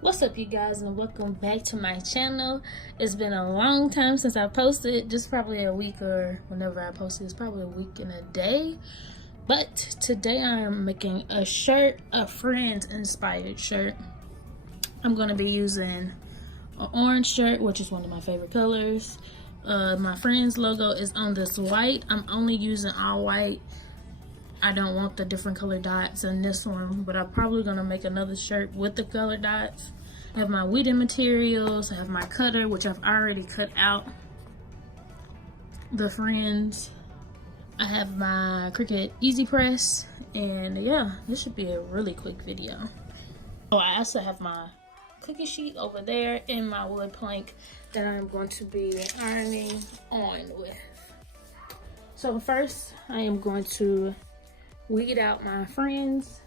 What's up, you guys, and welcome back to my channel. It's been a long time since I posted, just probably a week, or whenever I posted, it's probably a week and a day. But today I am making a shirt, a Friends inspired shirt. I'm going to be using an orange shirt, which is one of my favorite colors. My Friends logo is on this white. I'm only using all white. I don't want the different color dots in this one, but I'm probably gonna make another shirt with the color dots. I have my weeding materials, I have my cutter, which I've already cut out the Friends. I have my Cricut Easy Press, and yeah, this should be a really quick video. Oh, I also have my cookie sheet over there and my wood plank that I'm going to be ironing on with. So first, I am going to weed out my Friends.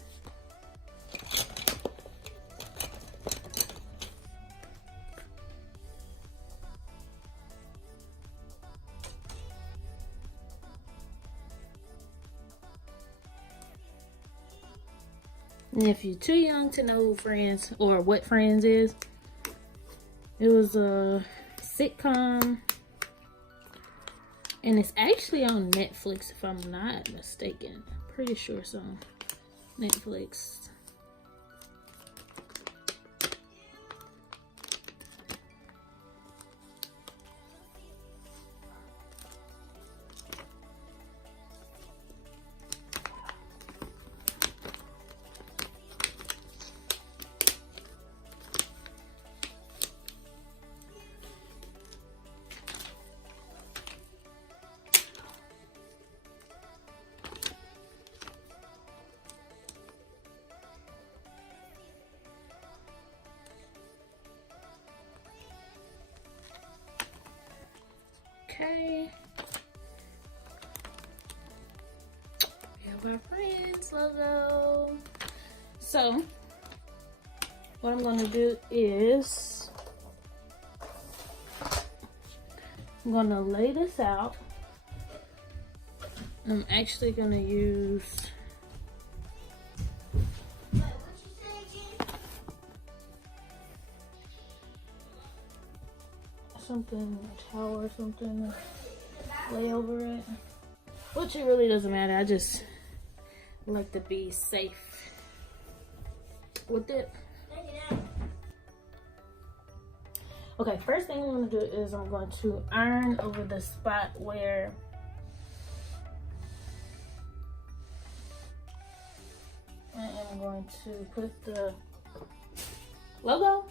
And if you're too young to know who Friends or what Friends is, it was a sitcom, and it's actually on Netflix if I'm not mistaken. Pretty sure it's on Netflix. Okay. We have our Friends logo. So, what I'm gonna do is I'm gonna lay this out. I'm actually gonna use something, a towel or something, lay over it. Which it really doesn't matter. I just like to be safe with it. Okay, first thing I'm gonna do is I'm going to iron over the spot where I am going to put the logo.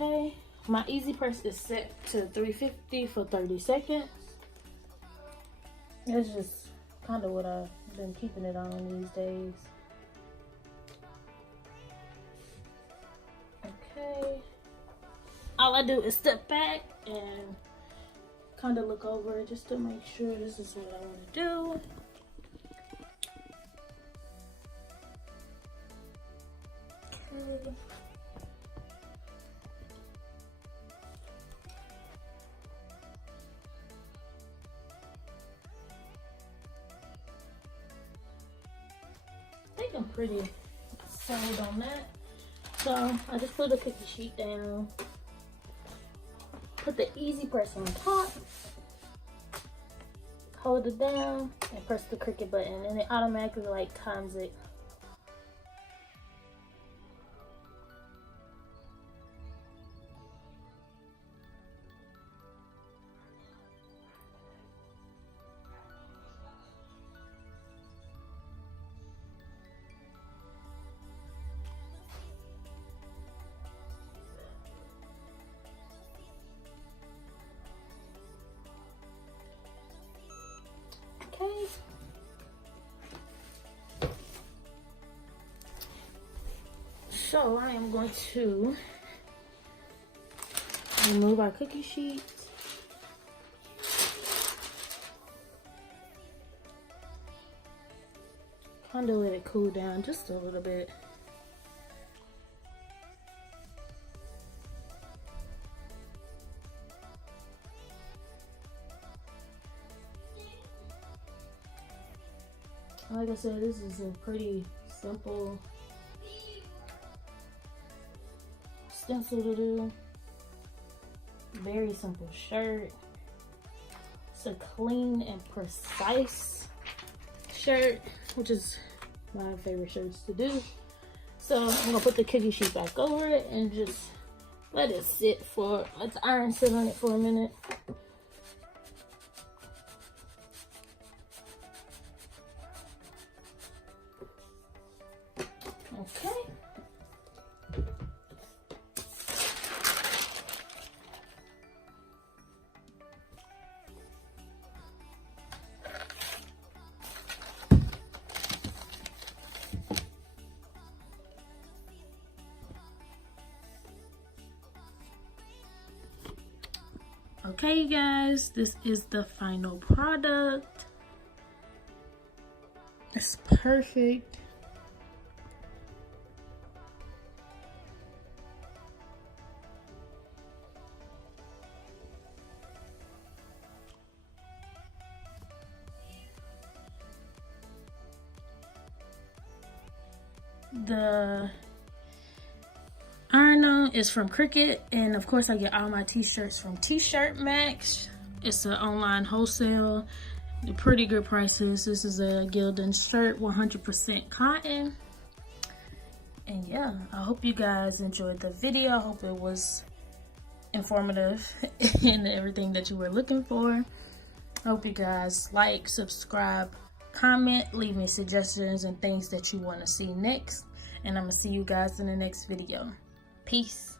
Okay, my easy press is set to 350 for 30 seconds. That's just kind of what I've been keeping it on these days. Okay, all I do is step back and kind of look over it just to make sure this is what I want to do. Okay. I think I'm pretty settled on that. So I just put the cookie sheet down, put the easy press on top, hold it down, and press the Cricut button, and it automatically like times it. Okay. So I am going to remove our cookie sheet. Kind of let it cool down just a little bit. Like I said, this is a pretty simple stencil to do. Very simple shirt. It's a clean and precise shirt, which is my favorite shirts to do. So I'm gonna put the cookie sheet back over it and just let it sit for, let the iron sit on it for a minute. Okay. Okay, you guys, this is the final product. It's perfect. The iron-on is from Cricut, and of course I get all my t-shirts from Tshirt Max. It's an online wholesale. They're pretty good prices. This is a Gildan shirt, 100% cotton. And yeah, I hope you guys enjoyed the video. I hope it was informative and everything that you were looking for. I hope you guys like, subscribe, comment, leave me suggestions and things that you want to see next. And I'm gonna see you guys in the next video. Peace.